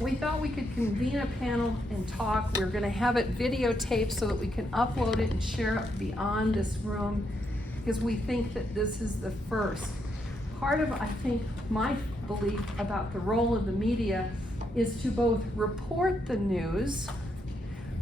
we thought we could convene a panel and talk. We're gonna have it videotaped so that we can upload it and share it beyond this room, because we think that this is the first. Part of, I think, my belief about the role of the media is to both report the news,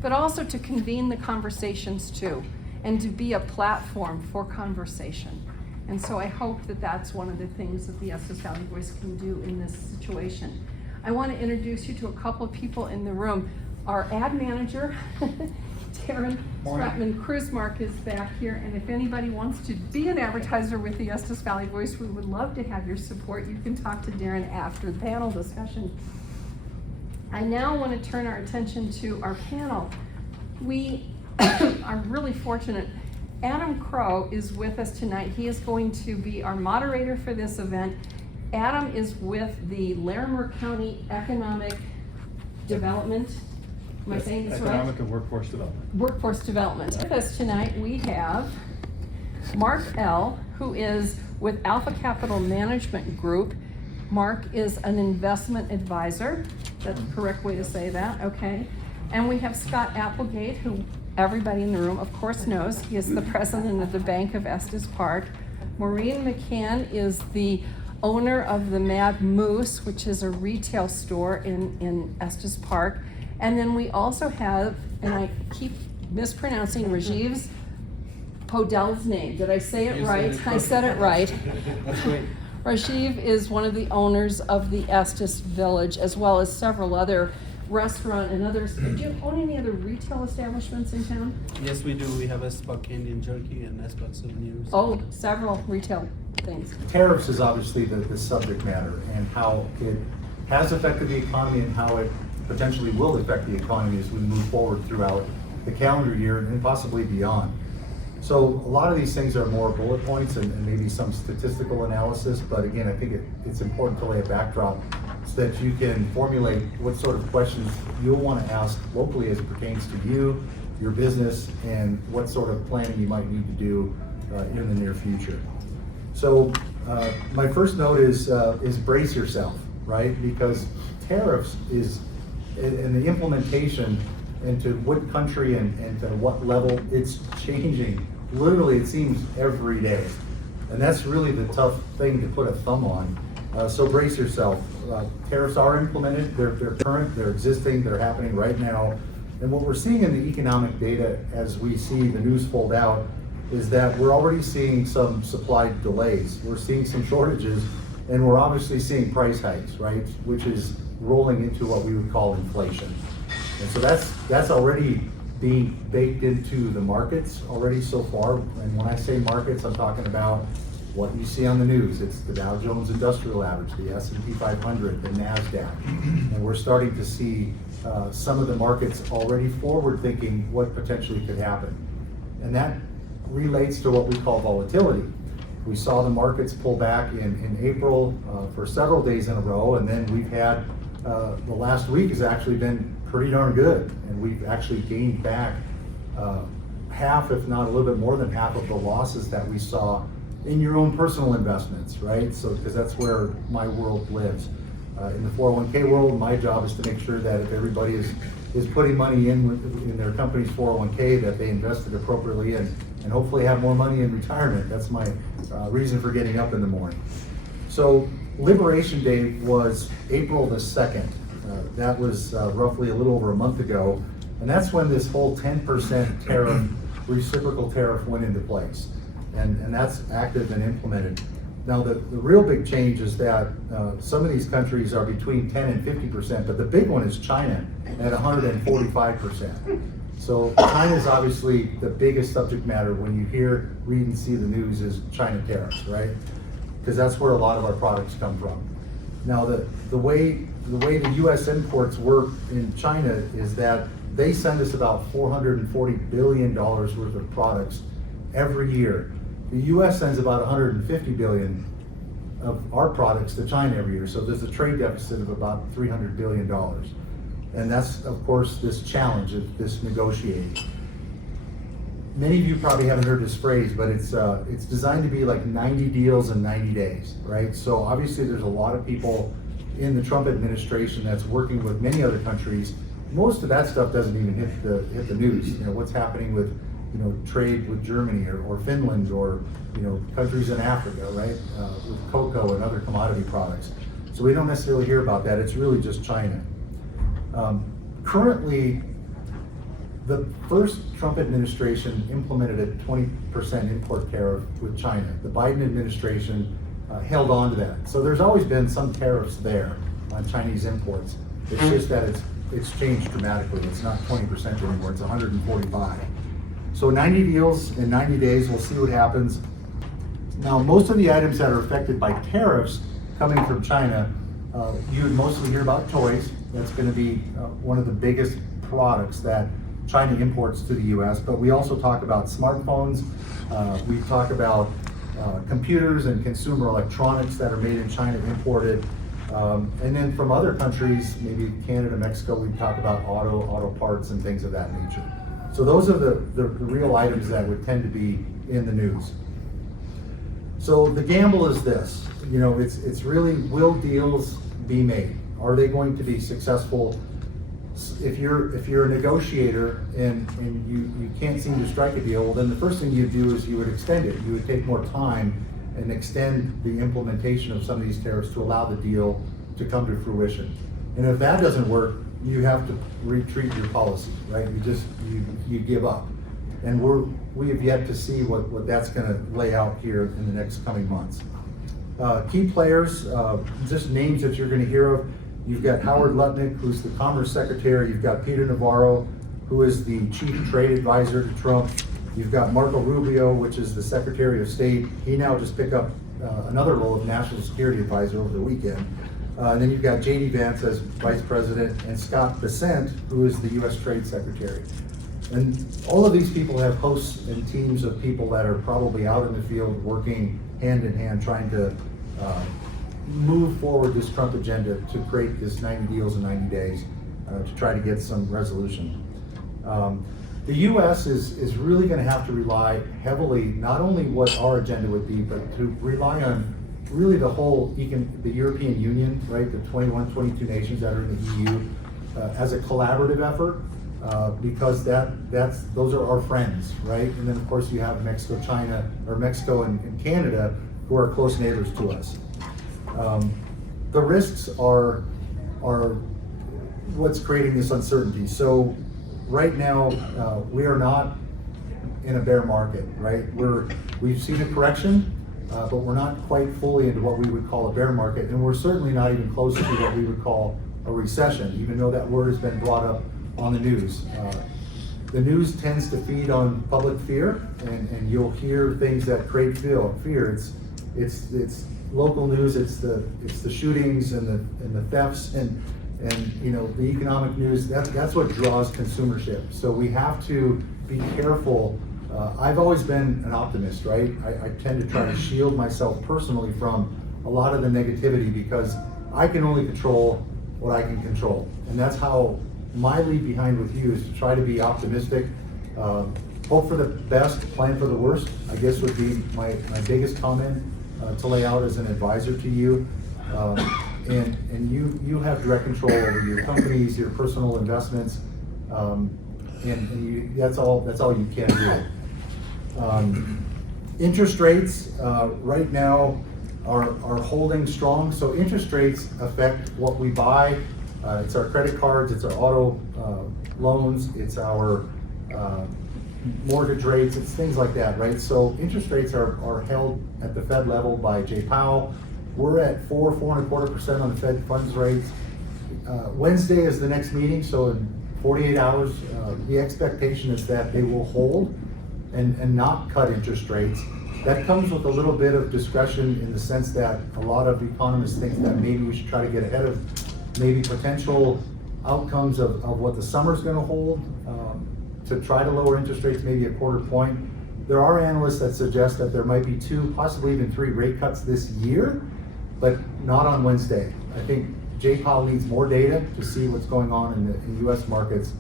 but also to convene the conversations too, and to be a platform for conversation. And so I hope that that's one of the things that the Estes Valley Voice can do in this situation. I want to introduce you to a couple of people in the room. Our ad manager, Darren Stratman-Kruzmark, is back here, and if anybody wants to be an advertiser with the Estes Valley Voice, we would love to have your support. You can talk to Darren after the panel discussion. I now want to turn our attention to our panel. We are really fortunate. Adam Crowe is with us tonight. He is going to be our moderator for this event. Adam is with the Larimer County Economic Development. Am I saying this right? Economic and Workforce Development. Workforce Development. With us tonight, we have Mark Ell, who is with Alpha Capital Management Group. Mark is an investment advisor. That's the correct way to say that, okay? And we have Scott Applegate, who everybody in the room, of course, knows. He is the president of the Bank of Estes Park. Maureen McCann is the owner of the Mad Moose, which is a retail store in Estes Park. And then we also have, and I keep mispronouncing Rajiv Poudel's name. Did I say it right? I said it right. That's great. Rajiv is one of the owners of the Estes Village, as well as several other restaurant and others. Do you own any other retail establishments in town? Yes, we do. We have Estes Park Candy and Jerky and Estes Park Souvenirs. Oh, several retail things. Tariffs is obviously the subject matter, and how it has affected the economy and how it potentially will affect the economy as we move forward throughout the calendar year and possibly beyond. So a lot of these things are more bullet points and maybe some statistical analysis, but again, I think it's important to lay a backdrop so that you can formulate what sort of questions you'll want to ask locally as it pertains to you, your business, and what sort of planning you might need to do in the near future. So my first note is brace yourself, right? Because tariffs is, and the implementation into what country and to what level, it's changing. Literally, it seems every day. And that's really the tough thing to put a thumb on. So brace yourself. Tariffs are implemented, they're current, they're existing, they're happening right now. And what we're seeing in the economic data as we see the news fold out is that we're already seeing some supply delays. We're seeing some shortages, and we're obviously seeing price hikes, right? Which is rolling into what we would call inflation. And so that's already being baked into the markets already so far. And when I say markets, I'm talking about what you see on the news. It's the Dow Jones Industrial Average, the S&P 500, the NASDAQ. And we're starting to see some of the markets already forward thinking what potentially could happen. And that relates to what we call volatility. We saw the markets pull back in April for several days in a row, and then we've had the last week has actually been pretty darn good, and we've actually gained back half, if not a little bit more than half of the losses that we saw in your own personal investments, right? So, because that's where my world lives. In the 401k world, my job is to make sure that if everybody is putting money in their company's 401k, that they invest it appropriately and hopefully have more money in retirement. That's my reason for getting up in the morning. So Liberation Day was April the 2nd. That was roughly a little over a month ago. And that's when this whole 10% tariff, reciprocal tariff went into place. And that's active and implemented. Now the real big change is that some of these countries are between 10 and 50%, but the big one is China at 145%. So China is obviously the biggest subject matter when you hear, read, and see the news is China tariffs, right? Because that's where a lot of our products come from. Now the way the U.S. imports work in China is that they send us about $440 billion worth of products every year. The U.S. sends about $150 billion of our products to China every year. So there's a trade deficit of about $300 billion. And that's, of course, this challenge of this negotiating. Many of you probably haven't heard this phrase, but it's designed to be like 90 deals in 90 days, right? So obviously there's a lot of people in the Trump administration that's working with many other countries, most of that stuff doesn't even hit the news. You know, what's happening with, you know, trade with Germany or Finland or, you know, countries in Africa, right? With cocoa and other commodity products. So we don't necessarily hear about that. It's really just China. Currently, the first Trump administration implemented a 20% import tariff with China. The Biden administration held on to that. So there's always been some tariffs there on Chinese imports. It's just that it's changed dramatically. It's not 20% anymore, it's 145. So 90 deals in 90 days, we'll see what happens. Now, most of the items that are affected by tariffs coming from China, you would mostly hear about toys. That's gonna be one of the biggest products that China imports to the US, but we also talk about smartphones, we talk about computers and consumer electronics that are made in China, imported. And then from other countries, maybe Canada, Mexico, we talk about auto parts and things of that nature. So those are the real items that would tend to be in the news. So the gamble is this, you know, it's really, will deals be made? Are they going to be successful? If you're a negotiator and you can't seem to strike a deal, well, then the first thing you do is you would extend it. You would take more time and extend the implementation of some of these tariffs to allow the deal to come to fruition. And if that doesn't work, you have to retreat your policy, right? You give up. And we have yet to see what that's gonna lay out here in the next coming months. Key players, just names that you're gonna hear of. You've got Howard Lutnick, who's the Commerce Secretary. You've got Peter Navarro, who is the Chief Trade Advisor to Trump. You've got Marco Rubio, which is the Secretary of State. He now just picked up another role of National Security Advisor over the weekend. And then you've got J.D. Vance as Vice President and Scott Bessent, who is the U.S. Trade Secretary. And all of these people have hosts and teams of people that are probably out in the field working hand in hand, trying to move forward this Trump agenda to create this 90 deals in 90 days to try to get some resolution. The U.S. is really going to have to rely heavily, not only what our agenda would be, but to rely on really the whole, the European Union, right, the 22 nations that are in the EU, as a collaborative effort, because those are our friends, right? And then of course you have Mexico, China, or Mexico and Canada, who are close neighbors to us. The risks are what's creating this uncertainty. So right now, we are not in a bear market, right? We've seen a correction, but we're not quite fully into what we would call a bear market, and we're certainly not even close to what we would call a recession, even though that word has been brought up on the news. The news tends to feed on public fear, and you'll hear things that create fear. It's local news. It's the shootings and the thefts and you know, the economic news. That's what draws consumership. So we have to be careful. I've always been an optimist, right? I tend to try to shield myself personally from a lot of the negativity because I can only control what I can control, and that's how my lead behind with you is to try to be optimistic, hope for the best, plan for the worst, I guess would be my biggest comment to lay out as an advisor to you. And you have direct control over your companies, your personal investments, and that's all you can do. Interest rates right now are holding strong. So interest rates affect what we buy. It's our credit cards, it's our auto loans, it's our mortgage rates, it's things like that, right? So interest rates are held at the Fed level by Jay Powell. We're at 4.25% on the Fed funds rates. Wednesday is the next meeting, so in 48 hours, the expectation is that they will hold and not cut interest rates. That comes with a little bit of discretion in the sense that a lot of economists think that maybe we should try to get ahead of maybe potential outcomes of what the summer's gonna hold, to try to lower interest rates maybe a quarter point. There are analysts that suggest that there might be 2, possibly even 3 rate cuts this year, but not on Wednesday. I think Jay Powell needs more data to see what's going on in US markets,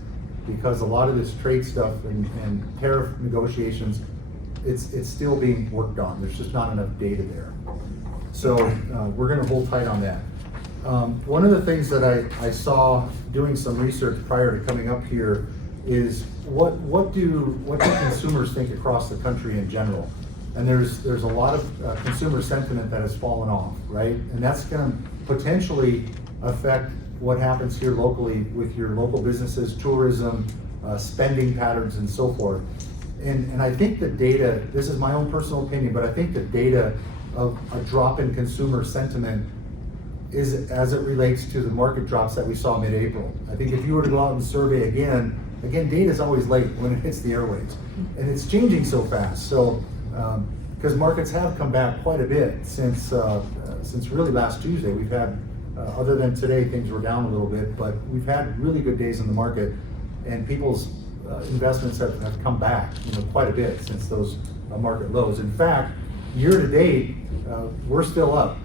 because a lot of this trade stuff and tariff negotiations, it's still being worked on. There's just not enough data there. So we're gonna hold tight on that. One of the things that I saw doing some research prior to coming up here is what do consumers think across the country in general? And there's a lot of consumer sentiment that has fallen off, right? And that's going to potentially affect what happens here locally with your local businesses, tourism, spending patterns, and so forth. And I think the data, this is my own personal opinion, but I think the data of a drop in consumer sentiment is as it relates to the market drops that we saw mid-April. I think if you were to go out and survey again, data is always late when it hits the airwaves. And it's changing so fast. So, because markets have come back quite a bit since really last Tuesday. We've had, other than today, things were down a little bit, but we've had really good days in the market, and people's investments have come back, quite a bit since those market lows. In fact, year to date, we're still up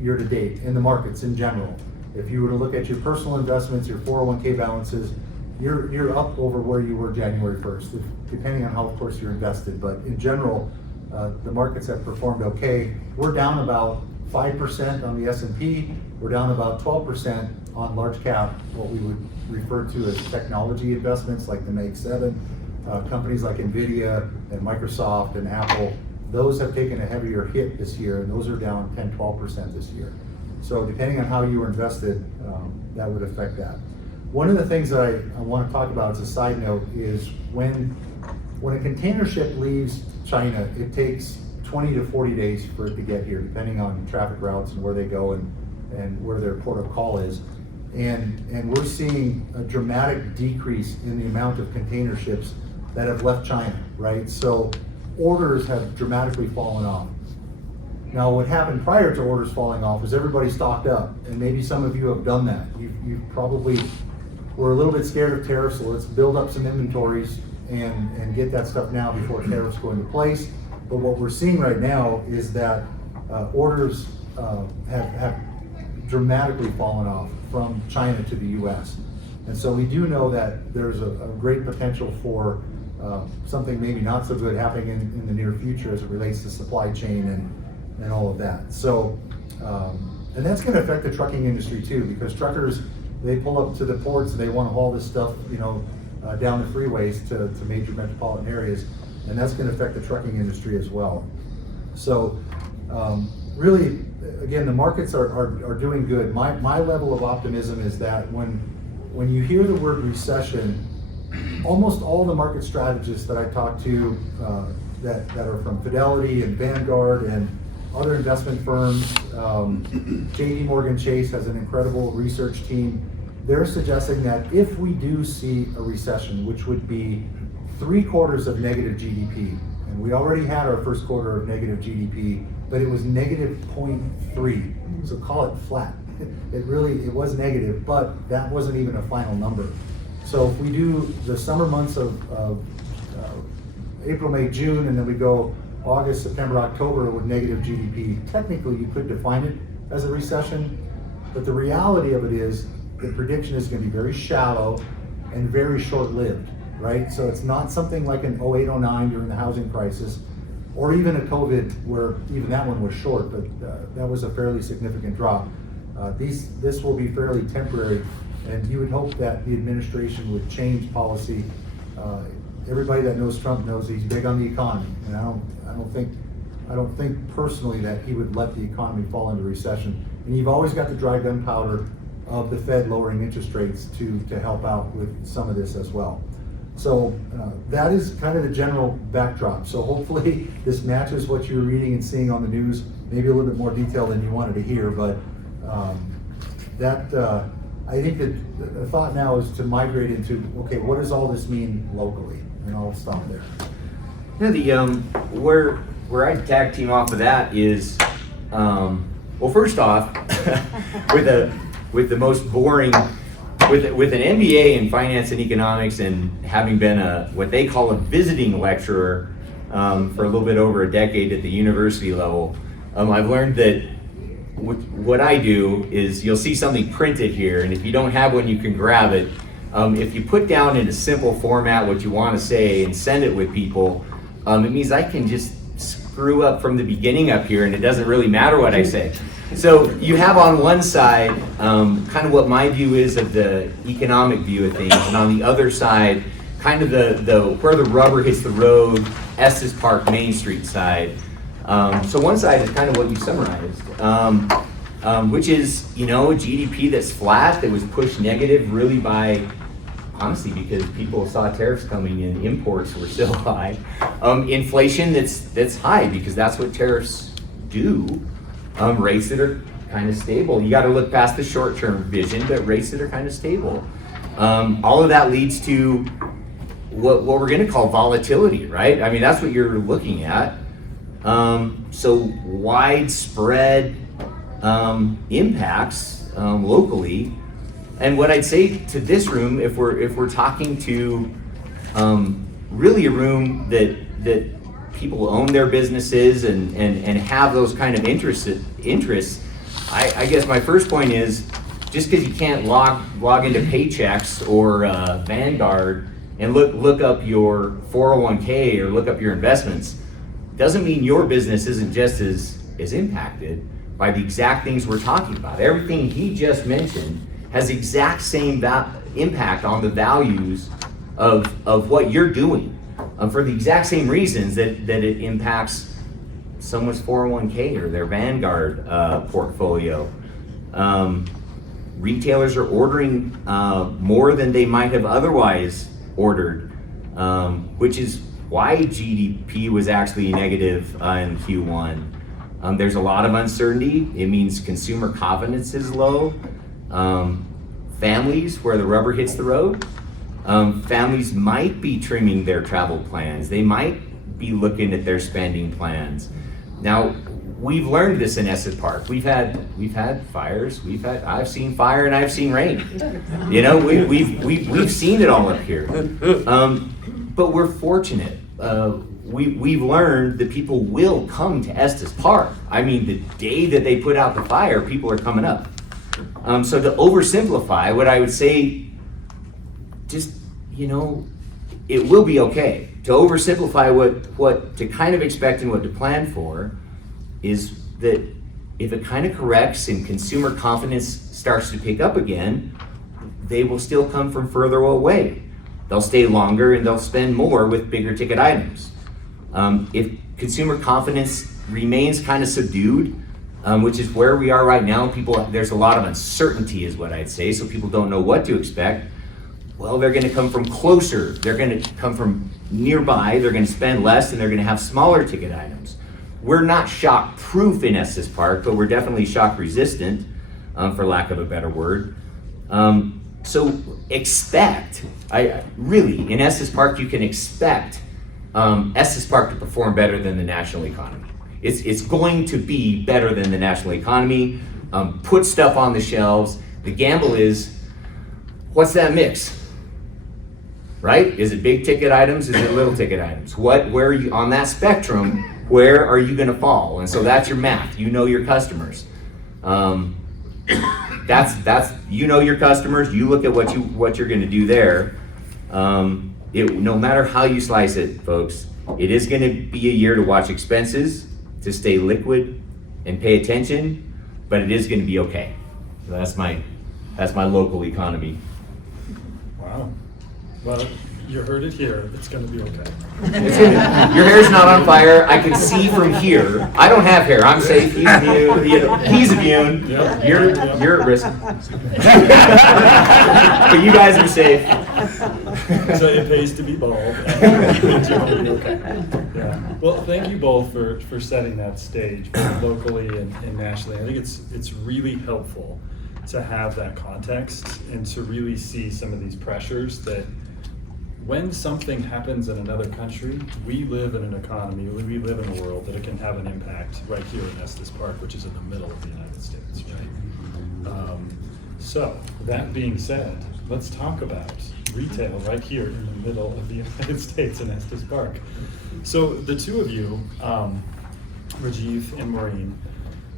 year to date in the markets in general. If you were to look at your personal investments, your 401k balances, you're up over where you were January 1st, depending on how, of course, you're invested. But in general, the markets have performed okay. We're down about 5% on the S&P. We're down about 12% on large cap, what we would refer to as technology investments like the Mag 7, companies like NVIDIA and Microsoft and Apple. Those have taken a heavier hit this year, and those are down 10-12% this year. So depending on how you were invested, that would affect that. One of the things that I want to talk about as a side note is when a container ship leaves China, it takes 20 to 40 days for it to get here, depending on traffic routes and where they go and where their port of call is. And we're seeing a dramatic decrease in the amount of container ships that have left China, right? So orders have dramatically fallen off. Now, what happened prior to orders falling off is everybody stocked up, and maybe some of you have done that. You probably were a little bit scared of tariffs, so let's build up some inventories and get that stuff now before tariffs go into place. But what we're seeing right now is that orders have dramatically fallen off from China to the US. And so we do know that there's a great potential for something maybe not so good happening in the near future as it relates to supply chain and all of that. So, and that's going to affect the trucking industry too, because truckers, they pull up to the ports and they want to haul this stuff, down the freeways to major metropolitan areas, and that's going to affect the trucking industry as well. So, really, again, the markets are doing good. My level of optimism is that when you hear the word recession, almost all the market strategists that I talk to that are from Fidelity and Vanguard and other investment firms, JP Morgan Chase has an incredible research team. They're suggesting that if we do see a recession, which would be 3 quarters of negative GDP, and we already had our first quarter of negative GDP, but it was negative 0.3, so call it flat. It was negative, but that wasn't even a final number. So if we do the summer months of April, May, June, and then we go August, September, October with negative GDP, technically you could define it as a recession, but the reality of it is the prediction is going to be very shallow and very short-lived, right? So it's not something like an 08-09 during the housing crisis, or even a COVID where even that one was short, but that was a fairly significant drop. This will be fairly temporary, and you would hope that the administration would change policy. Everybody that knows Trump knows he's big on the economy, and I don't think personally that he would let the economy fall into recession. And you've always got the dry gunpowder of the Fed lowering interest rates to help out with some of this as well. So that is kind of the general backdrop. So hopefully this matches what you were reading and seeing on the news, maybe a little bit more detail than you wanted to hear, but I think that the thought now is to migrate into, okay, what does all this mean locally? And I'll stop there. Yeah, where I tag team off of that is, well, first off, with the most boring, with an MBA in finance and economics and having been what they call a visiting lecturer for a little bit over a decade at the university level, I've learned that what I do is you'll see something printed here, and if you don't have one, you can grab it. If you put down in a simple format what you want to say and send it with people, it means I can just screw up from the beginning up here, and it doesn't really matter what I say. So you have on one side kind of what my view is of the economic view of things, and on the other side, kind of the where the rubber hits the road, Estes Park, Main Street side. So one side is kind of what you summarized, which is, you know, a GDP that's flat, that was pushed negative really by, honestly, because people saw tariffs coming and imports were still high. Inflation that's high because that's what tariffs do. Rates that are kind of stable. You got to look past the short-term vision, but rates that are kind of stable. All of that leads to what we're going to call volatility, right? I mean, that's what you're looking at. So widespread impacts locally. And what I'd say to this room, if we're talking to really a room that people own their businesses and have those kind of interests, I guess my first point is, just because you can't log into Paychecks or Vanguard and look up your 401k or look up your investments, doesn't mean your business isn't just as impacted by the exact things we're talking about. Everything he just mentioned has the exact same impact on the values of what you're doing, for the exact same reasons that it impacts someone's 401k or their Vanguard portfolio. Retailers are ordering more than they might have otherwise ordered, which is why GDP was actually negative in Q1. There's a lot of uncertainty. It means consumer confidence is low. Families, where the rubber hits the road, families might be trimming their travel plans. They might be looking at their spending plans. Now, we've learned this in Estes Park. We've had fires. I've seen fire and I've seen rain. You know, we've seen it all up here. But we're fortunate. We've learned that people will come to Estes Park. I mean, the day that they put out the fire, people are coming up. So to oversimplify, what I would say, just, you know, it will be okay. To oversimplify what to kind of expect and what to plan for is that if it kind of corrects and consumer confidence starts to pick up again, they will still come from further away. They'll stay longer and they'll spend more with bigger ticket items. If consumer confidence remains kind of subdued, which is where we are right now, there's a lot of uncertainty is what I'd say, so people don't know what to expect. Well, they're gonna come from closer, they're gonna come from nearby, they're gonna spend less, and they're gonna have smaller ticket items. We're not shock proof in Estes Park, but we're definitely shock resistant, for lack of a better word. So expect, really, in Estes Park, you can expect Estes Park to perform better than the national economy. It's going to be better than the national economy. Put stuff on the shelves. The gamble is, what's that mix? Right? Is it big ticket items? Is it little ticket items? Where are you on that spectrum? Where are you going to fall? And so that's your math. You know your customers. That's you know your customers. You look at what you're going to do there. No matter how you slice it, folks, it is going to be a year to watch expenses, to stay liquid and pay attention, but it is going to be okay. So that's my local economy. Wow. Well, you heard it here. It's going to be okay. Your hair's not on fire. I can see from here. I don't have hair. I'm safe. He's immune. He's immune. Yep. You're at risk. But you guys are safe. So it pays to be bald. And okay. Yeah. Well, thank you both for setting that stage, both locally and nationally. I think it's really helpful to have that context and to really see some of these pressures that when something happens in another country, we live in an economy, we live in a world that it can have an impact right here in Estes Park, which is in the middle of the United States, right? So, that being said, let's talk about retail right here in the middle of the United States in Estes Park. So, the two of you, Rajiv and Maureen,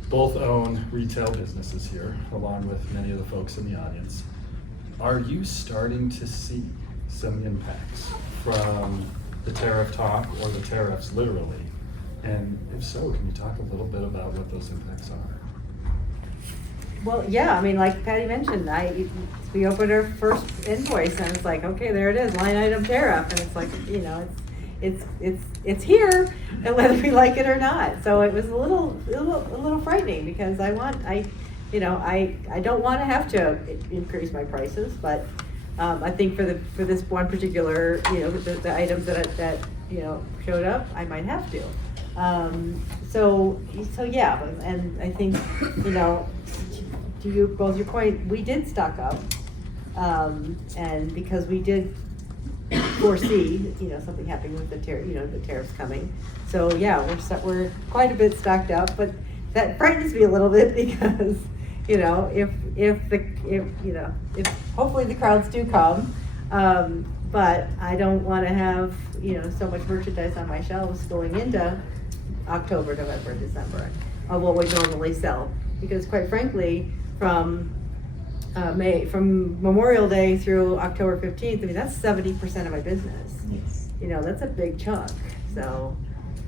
both own retail businesses here, along with many of the folks in the audience. Are you starting to see some impacts from the tariff talk or the tariffs literally? And if so, can you talk a little bit about what those impacts are? Well, yeah, I mean, like Patty mentioned, we opened our first invoice and it's like, okay, there it is, line item tariff, and it's like, you know, it's here, and whether we like it or not. So it was a little frightening, because I don't want to have to increase my prices, but I think for this one particular, you know, the items that you know showed up, I might have to. So yeah, and I think, you know, to both your point, we did stock up, and because we did foresee, you know, something happening with the tariffs coming. So yeah, we're quite a bit stocked up, but that frightens me a little bit, because, you know, if hopefully the crowds do come, but I don't want to have, you know, so much merchandise on my shelves going into October, November, December, of what we normally sell, because quite frankly, from Memorial Day through October 15th, I mean, that's 70% of my business. Yes. You know, that's a big chunk. So,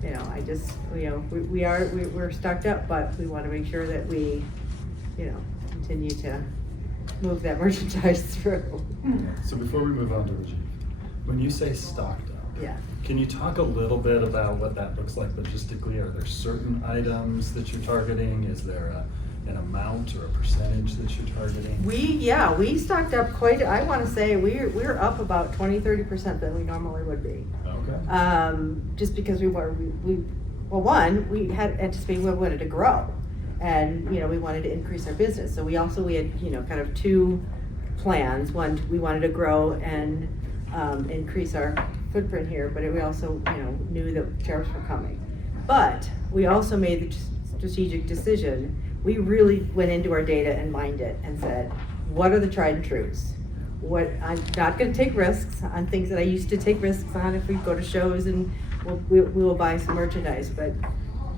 you know, I just, you know, we're stocked up, but we want to make sure that we, you know, continue to move that merchandise through. So before we move on to Rajiv, when you say stocked up, Yeah. can you talk a little bit about what that looks like logistically? Are there certain items that you're targeting? Is there an amount or a percentage that you're targeting? We stocked up quite, I want to say we're up about 20-30% than we normally would be. Okay. Just because we had anticipated we wanted to grow, and, you know, we wanted to increase our business. So we had, you know, kind of two plans. One, we wanted to grow and increase our footprint here, but we also, you know, knew that tariffs were coming. But we also made the strategic decision. We really went into our data and mined it and said, what are the tried and truths? I'm not going to take risks on things that I used to take risks on if we go to shows and we will buy some merchandise. But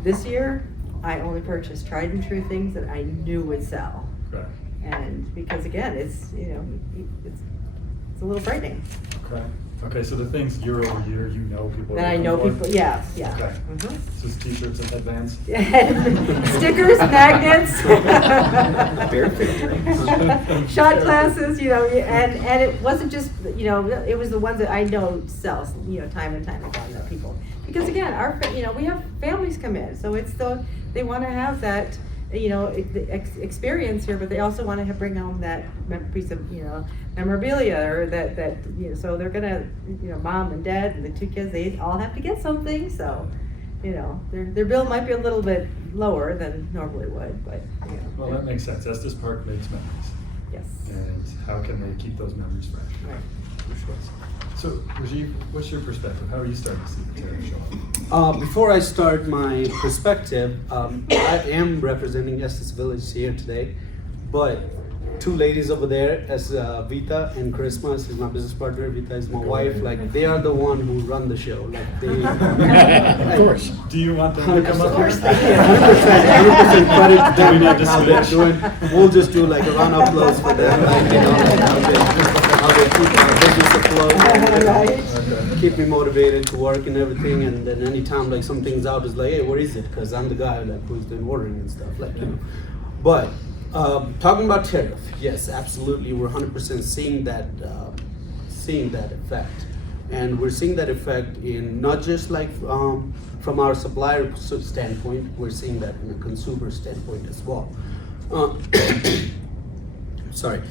this year, I only purchased tried and true things that I knew would sell. Okay. And because again, it's, you know, it's a little frightening. Okay. Okay, so the things year over year, you know people are That I know looking for? people, yeah. Okay. Mhm. So it's t-shirts and headbands? Stickers, magnets. Bear picture. Shot glasses, you know, and it wasn't just, you know, it was the ones that I know sell, you know, time and time again, that people, because again, you know, we have families come in, so they want to have that, you know, experience here, but they also want to bring home that piece of, you know, memorabilia, or that you know, so they're gonna, you know, mom and dad and the two kids, they all have to get something, so, you know, their bill might be a little bit lower than normally would, but, you know. Well, that makes sense. Estes Park makes memories. Yes. And how can they keep those memories fresh? Right. So, Rajiv, what's your perspective? How are you starting to see the tariff show up? Before I start my perspective, I am representing Estes Village here today, but two ladies over there, as Vita and Christmas is my business partner, Vita is my wife, like they are the one who run the show. Like they, Of course. Do you want them to come up? Of course here? they can. 100% credit to them, We need like to how they're switch. doing. We'll just do like a round of applause for them, like, you know, like how they keep our business afloat, and, Right. keep me motivated to work and everything. And then anytime like something's out, it's like, hey, where is it? Because I'm the guy like who's been ordering and stuff, like, you know. But talking about tariff, yes, absolutely, we're 100% seeing that effect, and we're seeing that effect in not just like from our supplier standpoint, we're seeing that in a consumer standpoint as well. Sorry.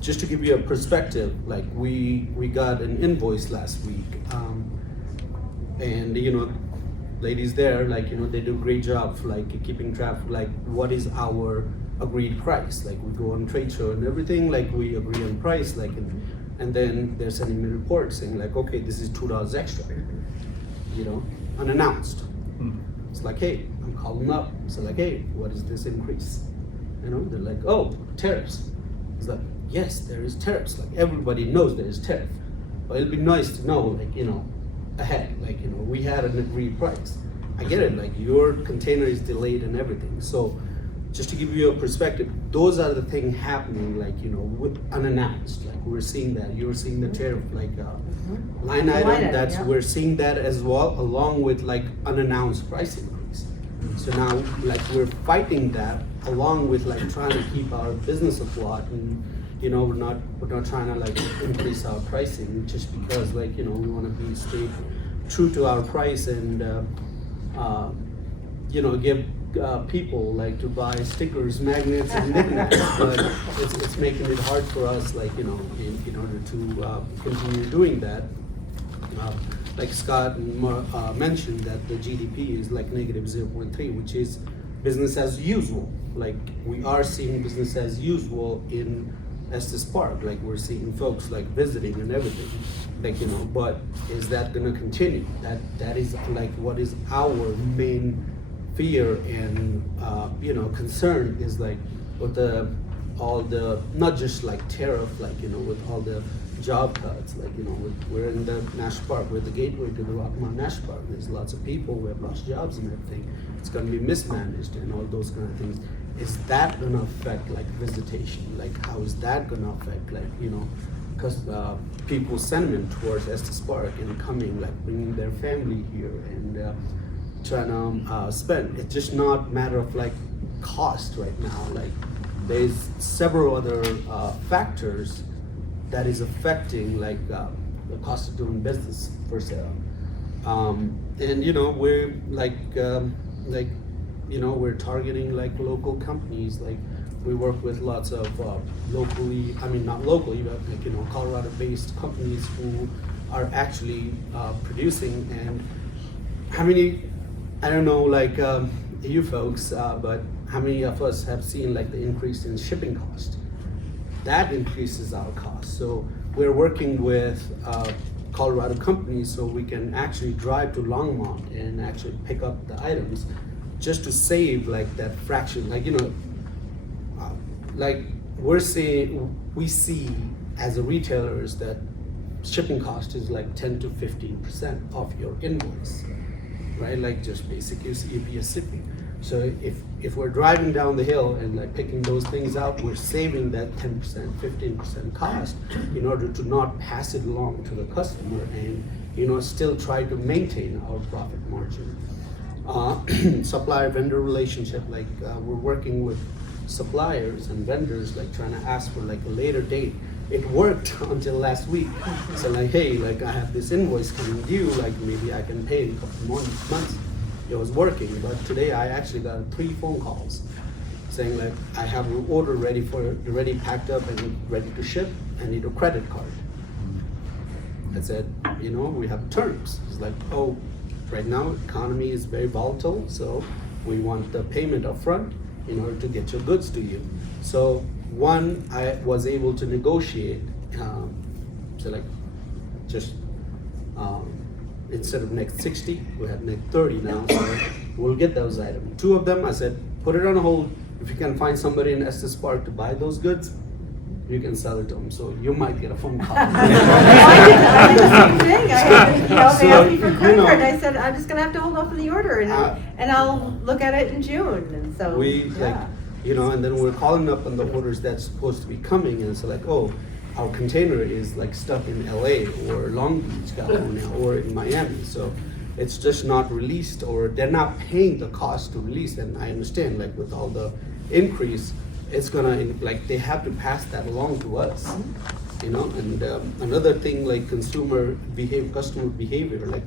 Just to give you a perspective, like we got an invoice last week, and you know, ladies there, like, you know, they do a great job for like keeping track of like what is our agreed price. Like we go on trade show and everything, like we agree on price, like, and then they're sending me reports saying like, okay, this is $2 extra, you know, unannounced. It's like, hey, I'm calling up. So like, hey, what is this increase? You know, they're like, oh, tariffs. It's like, yes, there is tariffs. Like everybody knows there is tariff, but it'll be nice to know, like, you know, ahead, like, you know, we had an agreed price. I get it, like your container is delayed and everything. So just to give you a perspective, those are the things happening, like, you know, with unannounced. Like we're seeing that, you're seeing the tariff, like line item, Line item, that's, yeah. we're seeing that as well, along with like unannounced price increase. So now, like, we're fighting that along with like trying to keep our business afloat, and you know, we're not trying to like increase our pricing just because, like, you know, we want to stay true to our price and you know, give people like to buy stickers, magnets, and knickknacks. But it's making it hard for us, like, you know, in order to continue doing that. Like Scott mentioned, that the GDP is like negative 0.3, which is business as usual. Like, we are seeing business as usual in Estes Park. Like, we're seeing folks like visiting and everything. Like, you know, but is that gonna continue? That is like what is our main fear and you know, concern is like with all the not just like tariff, like, you know, with all the job cuts, like, you know, we're in the national park, we're the gateway to the Rockmont National Park. There's lots of people who have lost jobs and everything. It's gonna be mismanaged and all those kind of things. Is that gonna affect like visitation? Like, how is that gonna affect, like, you know, because people's sentiment towards Estes Park and coming, like bringing their family here and trying to spend. It's just not a matter of like cost right now. Like, there's several other factors that is affecting like the cost of doing business for sale. And you know, we're like you know, we're targeting like local companies. Like, we work with lots of locally, I mean not locally, but like, you know, Colorado-based companies who are actually producing. And how many, I don't know, like you folks, but how many of us have seen like the increase in shipping cost? That increases our cost. So we're working with Colorado companies so we can actually drive to Longmont and actually pick up the items just to save like that fraction. Like, you know, like we see as a retailers that shipping cost is like 10 to 15% of your invoice, right? Like just basic UPS shipping. So if we're driving down the hill and like picking those things out, we're saving that 10%, 15% cost in order to not pass it along to the customer and, you know, still try to maintain our profit margin. Supplier vendor relationship, like we're working with suppliers and vendors, like trying to ask for like a later date. It worked until last week. So like, hey, like I have this invoice coming due, like maybe I can pay in a couple more months. It was working, but today I actually got 3 phone calls saying like, I have an order ready packed up and ready to ship. I need a credit card. I said, you know, we have terms. It's like, oh, right now economy is very volatile, so we want the payment up front in order to get your goods to you. So one, I was able to negotiate, so like just instead of next 60, we have next 30 now, so we'll get those items. 2 of them, I said, put it on hold. If you can find somebody in Estes Park to buy those goods, you can sell it to them. So you might get a phone call. I did the same thing. They asked me for a credit you know, card. I said, I'm just gonna have to hold off on the order and I'll look at it in June. And so like, you know, and then we're calling up on the orders that's supposed to be coming, and it's like, oh, our container is like stuck in LA or Long Beach, California, or in Miami. So it's just not released, or they're not paying the cost to release. And I understand, like with all the increase, it's gonna, like, they have to pass that along to us, you know. And another thing, like customer behavior, like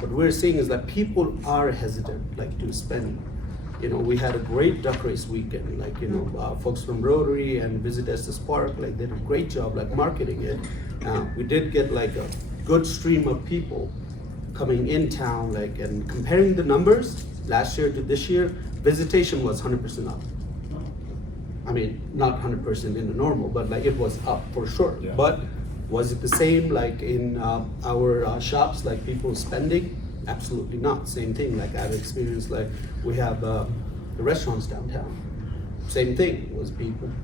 what we're seeing is that people are hesitant, like to spend. You know, we had a great duck race weekend, like, you know, folks from Rotary and Visit Estes Park, like they did a great job, like marketing it. We did get like a good stream of people coming in town, like, and comparing the numbers last year to this year, visitation was 100% up. I mean, not 100% in the normal, but like it was up for sure. Yeah. But was it the same like in our shops, like people spending? Absolutely not. Same thing. Like I've experienced, like we have the restaurants downtown. Same thing.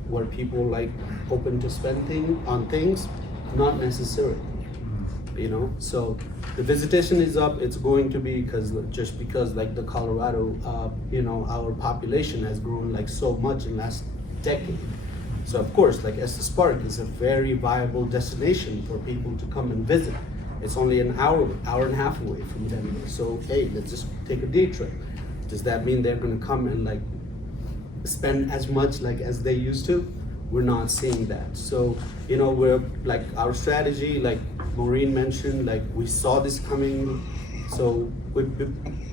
Were people like open to spend on things? Not necessarily. You know. So the visitation is up. It's going to be because like the Colorado, you know, our population has grown like so much in the last decade. So of course, like Estes Park is a very viable destination for people to come and visit. It's only an hour and a half away from Denver. So hey, let's just take a day trip. Does that mean they're gonna come and like spend as much like as they used to? We're not seeing that. So, you know, we're like our strategy, like Maureen mentioned, like we saw this coming. So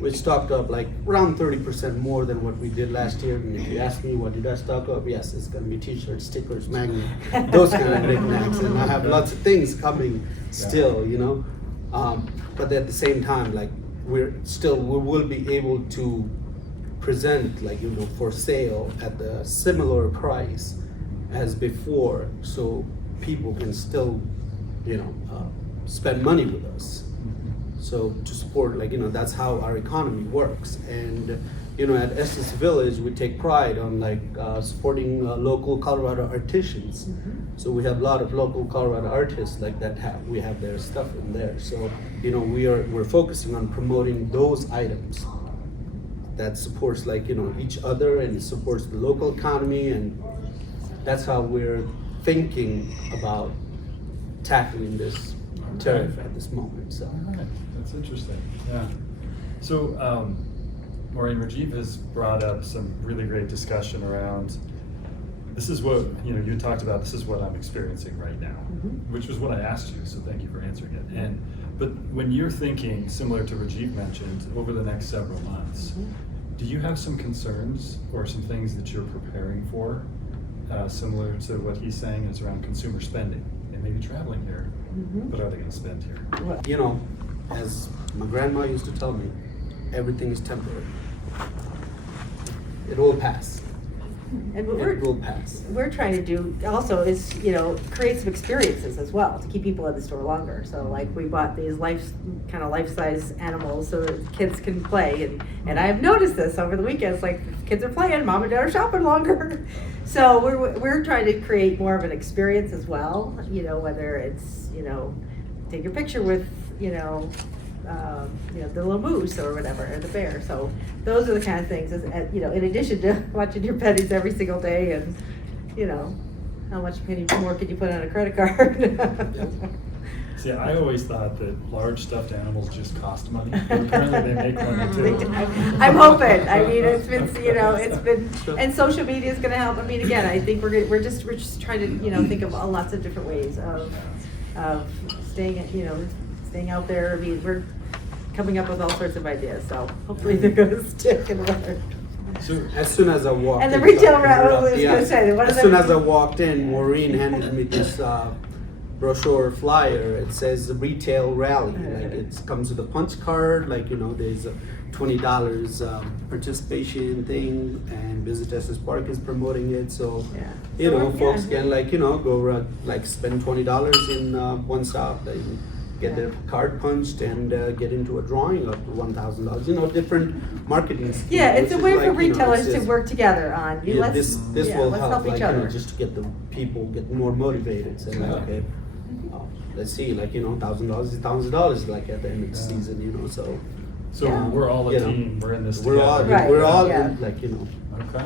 we stocked up like around 30% more than what we did last year. And if you ask me what did I stock up, yes, it's gonna be t-shirts, stickers, magnets, those kind of knickknacks. And I have lots of things coming still, you know. But at the same time, like we will be able to present, like, you know, for sale at the similar price as before, so people can still, you know, spend money with us. So to support, like, you know, that's how our economy works. And, you know, at Estes Village, we take pride on like supporting local Colorado artisans. So we have a lot of local Colorado artists like that we have their stuff in there. So, you know, we're focusing on promoting those items that supports, like, you know, each other, and it supports the local economy, and that's how we're thinking about tackling this tariff at this moment. So. All right, that's interesting. Yeah. So, Maureen, Rajiv has brought up some really great discussion around. This is what, you know, you talked about. This is what I'm experiencing right now, which was what I asked you. So thank you for answering it. But when you're thinking, similar to Rajiv mentioned, over the next several months, do you have some concerns or some things that you're preparing for, similar to what he's saying is around consumer spending and maybe traveling here? What are they going to spend here? You know, as my grandma used to tell me, everything is temporary. It will pass. And what It will pass. we're trying to do also is, you know, create some experiences as well to keep people at the store longer. So like we bought these life-size animals so that kids can play, and I've noticed this over the weekends, like kids are playing, mom and dad are shopping longer. So we're trying to create more of an experience as well, you know, whether it's, you know, take a picture with, you know, the little moose or whatever, or the bear. So those are the kind of things, you know, in addition to watching your pennies every single day, and, you know, how much more can you put on a credit card? See, I always thought that large stuffed animals just cost money, but apparently they make money too. I'm hoping. I mean, it's been, you know, and social media is going to help. I mean, again, I think we're just trying to, you know, think of lots of different ways of staying out there. I mean, we're coming up with all sorts of ideas, so hopefully they're going to stick and work. So As soon as I walked And the in, retail rep, I was yeah, going to say, one of as them. soon as I walked in, Maureen handed me this brochure flyer. It says retail rally. Like it comes with a punch card. Like, you know, there's a $20 participation thing, and Visit Estes Park is promoting it. So, Yeah. you So know, we're- folks yeah. can, like, you know, go like spend $20 in one stop. They get their card punched and get into a drawing of $1,000. You know, different marketing schemes. Yeah, it's a which way is for like, you know, retailers it's to just- work together on. yeah, Let's this will let's help, help like, each you know, other. just to get the people get more motivated. So, like, okay, let's see, like, you know, $1,000 is $1,000, like at the end of the season, you know. So So we're all a you know, team. We're in this we're all together. Right, we're all yeah. in, like, you know, Okay.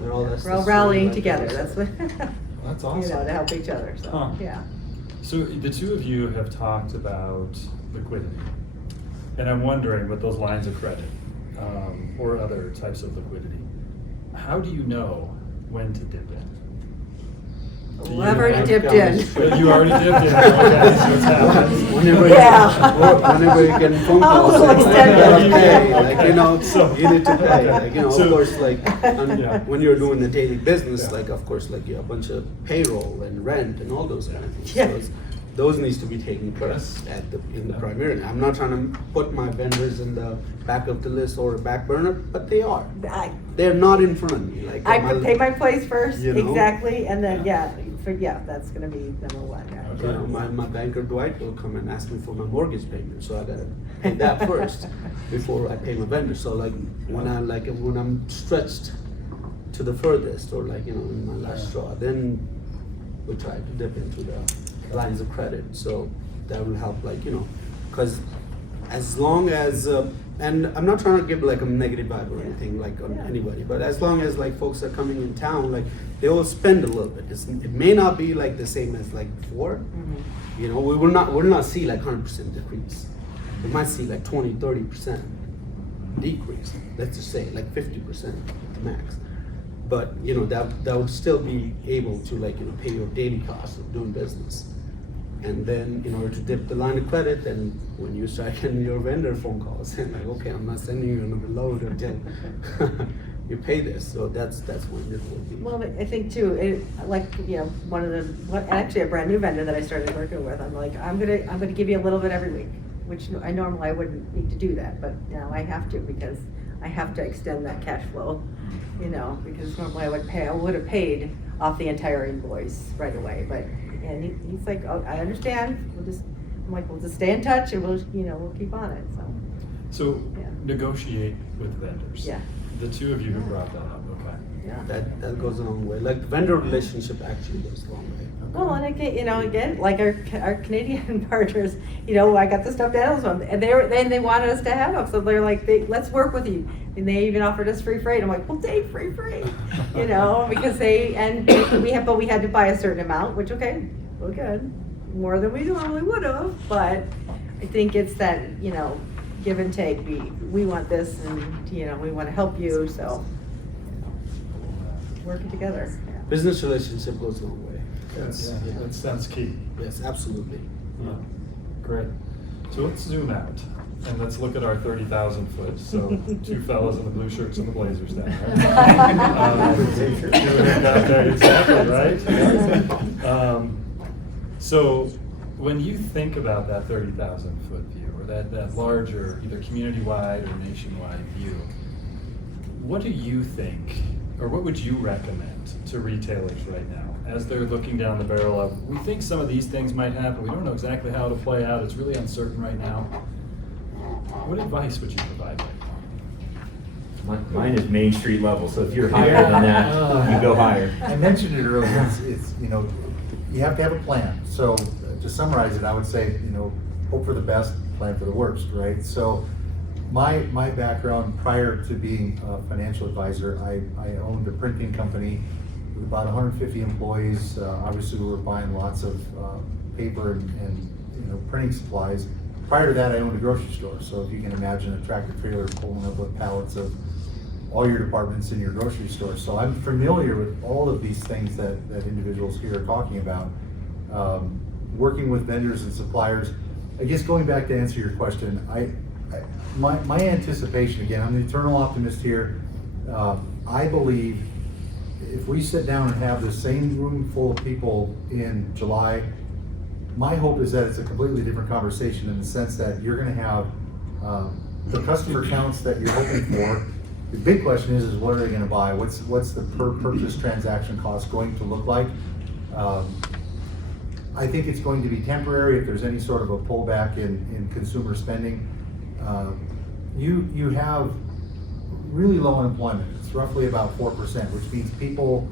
we're all We're all rallying together. Like, That's what That's you awesome. know, to help each other. So Huh. yeah. So the two of you have talked about liquidity, and I'm wondering with those lines of credit or other types of liquidity, how do you know when to dip in? Do Well, you I've already have- dipped in. Well, you already dipped in. Okay, so it's happened. Whenever, whenever you get phone calls, Oh, like, you gotta extended. pay, like, you know, So- you need to pay, like, you know, So- of course, like, Yeah. when you're doing the daily business, Yeah. like, of course, like, you have a bunch of payroll and rent and all those kind of things. Yeah. So those needs to be taken first in the primary. I'm not trying to put my vendors in the back of the list or back burner, but they are. They're not in front of me, like. I pay my place first, You know? exactly, and then that's gonna be number one. Yeah. Okay. You know, my banker Dwight will come and ask me for my mortgage payment, so I gotta pay that first before I pay my vendor. So like when I'm stretched to the furthest, or like, you know, in my last straw, then we try to dip into the lines of credit. So that will help, like, you know, because as long as and I'm not trying to give like a negative vibe or anything like on anybody, but as long as like folks are coming in town, like they will spend a little bit. It may not be like the same as like before. You know, we'll not see like 100% decrease. We might see like 20-30%. decrease, let's just say like 50% at the max. But, you know, that would still be able to, like, you know, pay your daily costs of doing business. And then in order to dip the line of credit, then when you start getting your vendor phone calls, and like, okay, I'm not sending you another load until you pay this. So that's when it will be. Well, I think too, like, you know, actually a brand new vendor that I started working with, I'm like, I'm gonna give you a little bit every week, which I normally wouldn't need to do that, but now I have to, because I have to extend that cash flow, you know, because normally I would have paid off the entire invoice right away, but, and he's like, oh, I understand, I'm like, we'll just stay in touch and we'll keep on it, so. So Yeah. negotiate with vendors. Yeah. The two of you who brought that up, okay. Yeah. That goes a long way. Like the vendor relationship actually goes a long way. Well, and again, you know, again, like our Canadian partners, you know, I got the stuffed animals from, and they wanted us to have them, so they're like, let's work with you, and they even offered us free freight. I'm like, well, Dave, free, you know, because we had to buy a certain amount, which okay, well, good, more than we normally would have, but I think it's that, you know, give and take. We want this, and you know, we want to help you, so working together. Yeah. Business relationship goes a long way. That's key. Yes, absolutely. Yeah, great. So let's zoom out and let's look at our 30,000 foot. So two fellas in the blue shirts and the blazers down there. Exactly, right? Yeah. So when you think about that 30,000 foot view, or that larger, either community-wide or nationwide view, what do you think, or what would you recommend to retailers right now as they're looking down the barrel of, we think some of these things might happen, we don't know exactly how it'll play out, it's really uncertain right now. What advice would you provide right now? Mine is Main Street level, so if you're higher than that, you go higher. I mentioned it earlier, it's, you know, you have to have a plan. So to summarize it, I would say, you know, hope for the best, plan for the worst, right? So my background prior to being a financial advisor, I owned a printing company with about 150 employees. Obviously, we were buying lots of paper and you know, printing supplies. Prior to that, I owned a grocery store. So if you can imagine a tractor trailer pulling up with pallets of all your departments in your grocery store. So I'm familiar with all of these things that individuals here are talking about. Working with vendors and suppliers. I guess going back to answer your question, my anticipation, again, I'm the eternal optimist here. I believe if we sit down and have the same room full of people in July, my hope is that it's a completely different conversation in the sense that you're gonna have the customer counts that you're hoping for. The big question is what are they gonna buy? What's the per purchase transaction cost going to look like? I think it's going to be temporary if there's any sort of a pullback in consumer spending. You have really low unemployment. It's roughly about 4%, which means people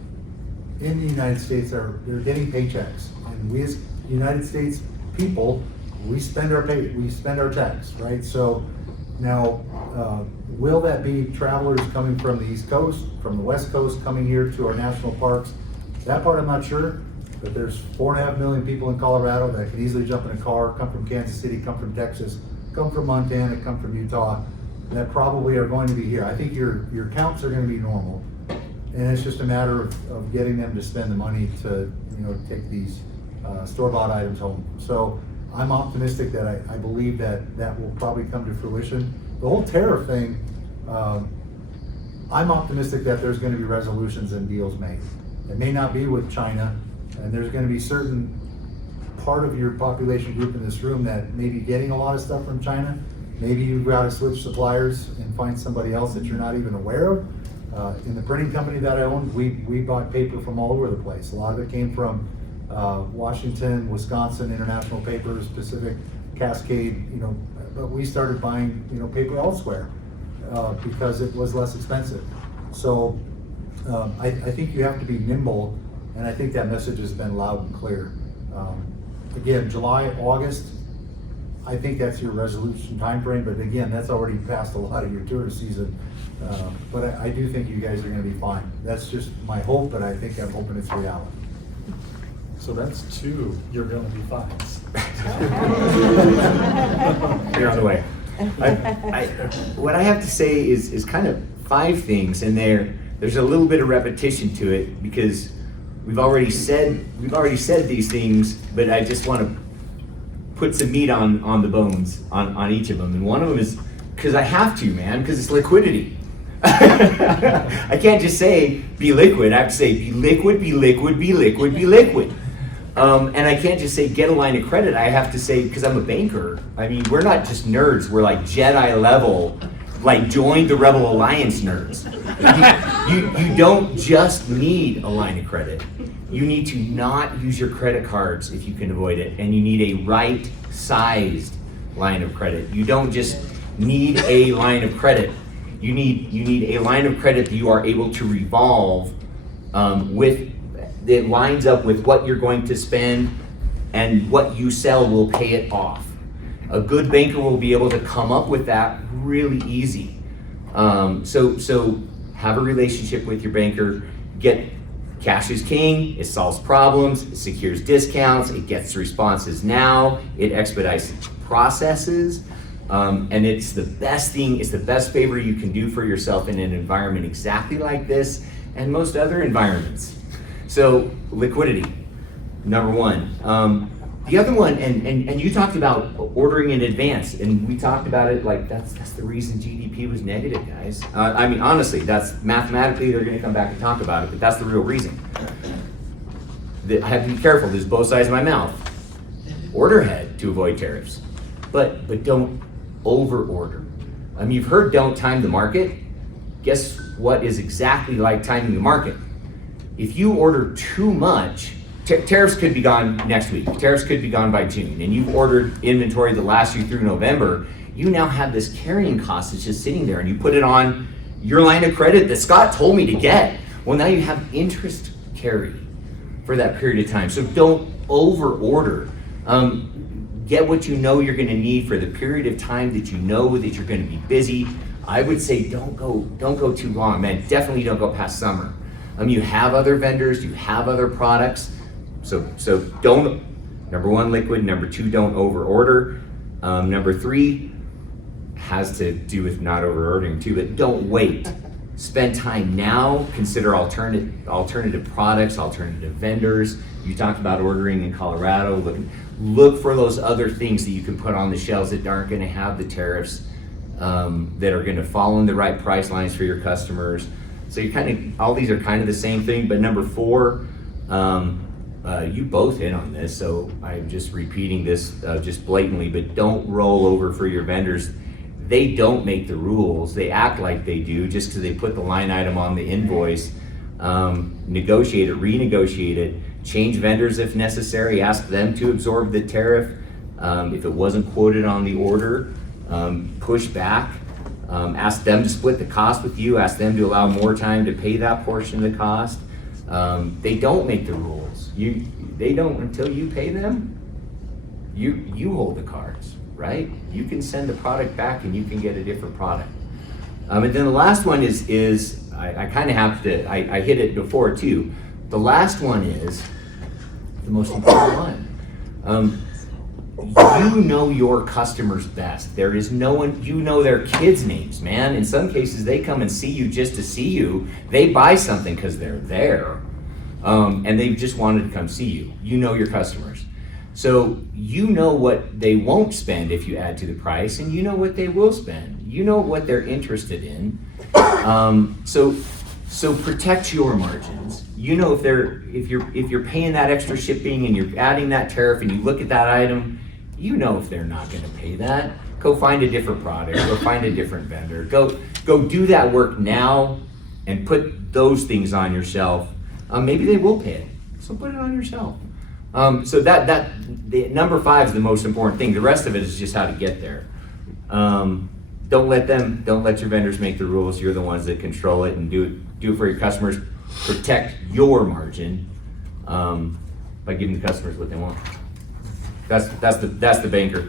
in the United States they're getting paychecks, and we as United States people, we spend our tax, right? So now, will that be travelers coming from the East Coast, from the West Coast, coming here to our national parks? That part I'm not sure. But there's 4.5 million people in Colorado that can easily jump in a car, come from Kansas City, come from Texas, come from Montana, come from Utah, that probably are going to be here. I think your counts are going to be normal. And it's just a matter of getting them to spend the money to, you know, take these store-bought items home. So I'm optimistic that I believe that will probably come to fruition. The whole tariff thing, I'm optimistic that there's going to be resolutions and deals made. It may not be with China, and there's going to be certain part of your population group in this room that may be getting a lot of stuff from China. Maybe you've got to switch suppliers and find somebody else that you're not even aware of. In the printing company that I owned, we bought paper from all over the place. A lot of it came from Washington, Wisconsin, International Papers, Pacific, Cascade, you know, but we started buying, you know, paper elsewhere because it was less expensive. So I think you have to be nimble, and I think that message has been loud and clear. Again, July, August, I think that's your resolution timeframe, but again, that's already past a lot of your tourist season. But I do think you guys are gonna be fine. That's just my hope, but I'm hoping it's reality. So that's two, you're gonna be fines. You're on the way. What I have to say is kind of 5 things, and there's a little bit of repetition to it because we've already said these things, but I just want to put some meat on the bones on each of them. And one of them is because I have to, man, because it's liquidity. I can't just say be liquid. I have to say be liquid, be liquid, be liquid, be liquid. And I can't just say get a line of credit. I have to say, because I'm a banker, I mean, we're not just nerds, we're like Jedi level, like join the Rebel Alliance nerds. You don't just need a line of credit. You need to not use your credit cards if you can avoid it, and you need a right-sized line of credit. You don't just need a line of credit. You need a line of credit that you are able to revolve that lines up with what you're going to spend, and what you sell will pay it off. A good banker will be able to come up with that really easy. So have a relationship with your banker. Cash is king. It solves problems. It secures discounts. It gets responses now. It expedites processes. And it's the best thing. It's the best favor you can do for yourself in an environment exactly like this and most other environments. So liquidity, number one. The other one, and you talked about ordering in advance, and we talked about it like that's the reason GDP was negative, guys. I mean, honestly, that's mathematically they're going to come back and talk about it, but that's the real reason. I have to be careful. There's both sides of my mouth. Order ahead to avoid tariffs, but don't over order. I mean, you've heard don't time the market. Guess what is exactly like timing the market? If you order too much, tariffs could be gone next week. Tariffs could be gone by June, and you've ordered inventory that lasts you through November. You now have this carrying cost that's just sitting there, and you put it on your line of credit that Scott told me to get. Well, now you have interest carry for that period of time. So don't over order. Get what you know you're going to need for the period of time that you know that you're going to be busy. I would say don't go too long, man. Definitely don't go past summer. You have other vendors, you have other products. So don't, number one, liquid. Number two, don't over order. Number three has to do with not over ordering too, but don't wait. Spend time now, consider alternative products, alternative vendors. You talked about ordering in Colorado. Look for those other things that you can put on the shelves that aren't gonna have the tariffs, that are gonna fall in the right price lines for your customers. So all these are kind of the same thing, but number 4, you both hit on this, so I'm just repeating this just blatantly, but don't roll over for your vendors. They don't make the rules. They act like they do just because they put the line item on the invoice. Negotiate it, renegotiate it, change vendors if necessary, ask them to absorb the tariff. If it wasn't quoted on the order, push back. Ask them to split the cost with you, ask them to allow more time to pay that portion of the cost. They don't make the rules. They don't until you pay them. You hold the cards, right? You can send the product back and you can get a different product. And then the last one is I kind of have to, I hit it before too. The last one is the most important one. You know your customers best. There is no one, you know their kids' names, man. In some cases, they come and see you just to see you. They buy something because they're there, and they just wanted to come see you. You know your customers. So you know what they won't spend if you add to the price, and you know what they will spend. You know what they're interested in. So protect your margins. You know if you're paying that extra shipping and you're adding that tariff and you look at that item, you know if they're not going to pay that. Go find a different product. Go find a different vendor. Go do that work now and put those things on your shelf. Maybe they will pay it, so put it on your shelf. So that the number 5 is the most important thing. The rest of it is just how to get there. Don't let your vendors make the rules. You're the ones that control it, and do it for your customers. Protect your margin by giving the customers what they want. That's the banker.